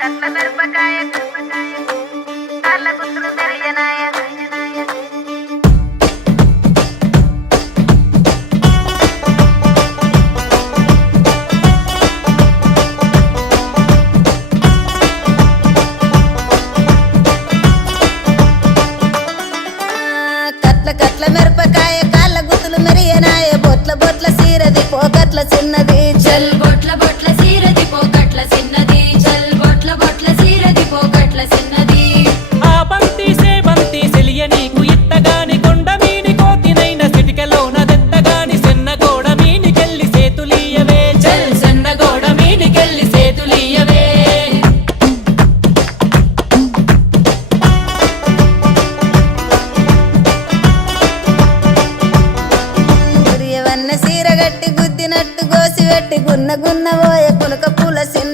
కట్ల మిరపకాయ కాళ్ళ గుత్తులు మెరియనాయ కట్ల మిరపకాయ కాళ్ళ గుత్తులు మెరియనాయ బొట్ల బొట్ల సీరది పోగట్ల చిన్నది చల్ బొట్ల బొట్ల సీరది పోగట్ల చిన్నది చల్ బొట్ల బొట్ల సీరది పోగట్ల చిన్నది ఆ బంతి సేబంతి సెలియ నీకు ఇత్తగాని కొండ మీని కోతినైన సిటికలోన దెత్తగాని సెన్నగోడ మీనికెళ్ళి సేతులీయవే చల్ సన్నగోడ మీనికెళ్ళి సేతులీయవే గురియవన్న సీర గట్టి గుద్దినట్టు గోసి పెట్టి గున్న గున్న పోయే పులక పూల